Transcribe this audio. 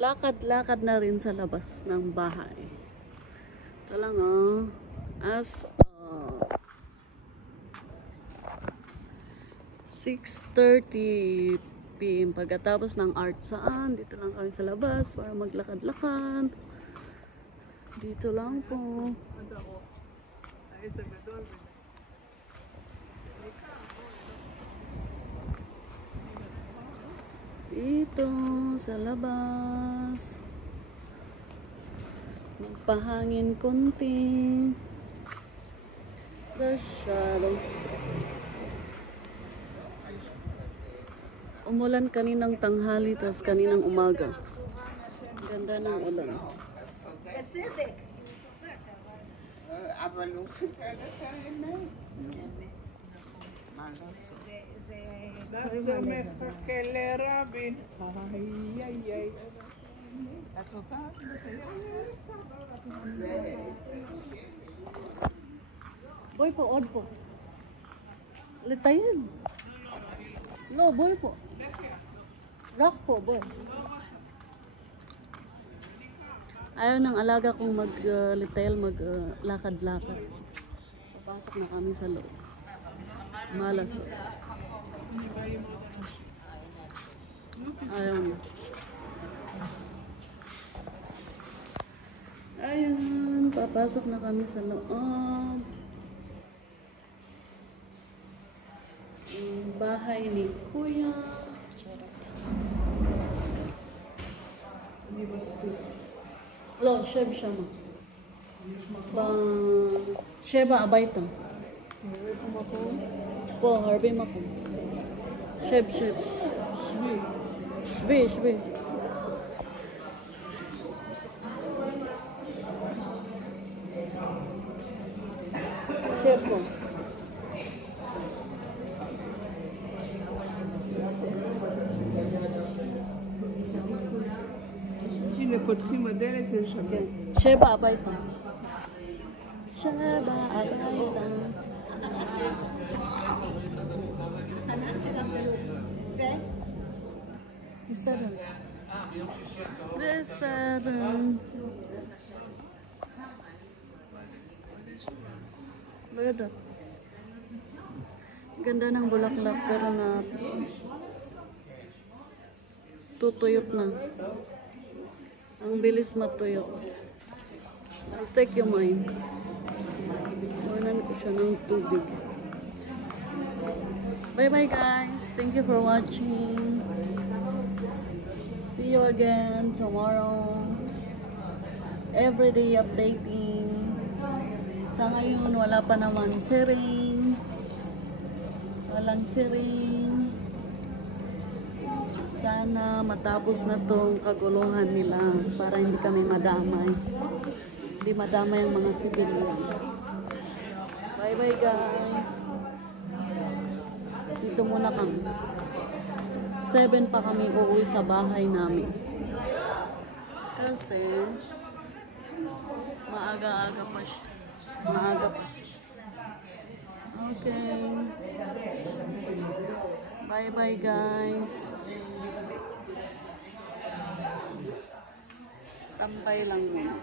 Lakad-lakad na rin sa labas ng bahay. Ito lang oh. As 6:30 p.m. Pagkatapos ng art saan, dito lang kami sa labas para maglakad-lakad. Dito lang po. Dito sa labas. Magpahangin konti. Masyado. Umulan kaninang tanghali, tapos kaninang umaga. Ganda ng ulan. זה מחכה לרבין, איי איי איי. את רוצה? Boy po, odd po. Litayin. No, boy po. Rock po, boy. Ayaw ng alaga kong mag-litail, mag-lakad-lakad. Papasok na kami sa loob. Malas. Ayaw na. Ayan, papasok na kami sa loob. Yung bahay ni Kuya. Lo, Sheb Shama. Sheba Abayta. Po, Harvey Mako. Sheb. Shbe. Sheb po. הנה פותחים הדלת לשם. Sheba Abayta. Besaran. Bagada. Ganda ng bulaklak pero na tutuyot na. Ang bilis matuyot. I'll take your mine. Kunan ko siya ng tubig. Bye guys. Thank you for watching. See you again tomorrow. Everyday updating. Sa ngayon wala pa naman siring. Walang siring. Sana matapos na tong kaguluhan nila para hindi kami madamay. Hindi madamay ang mga civilian. Bye guys. Dito muna kami. 7 pa kami uuwi sa bahay namin. Kasi maaga-aga pa siya. Okay. Bye guys. Tambay lang muna.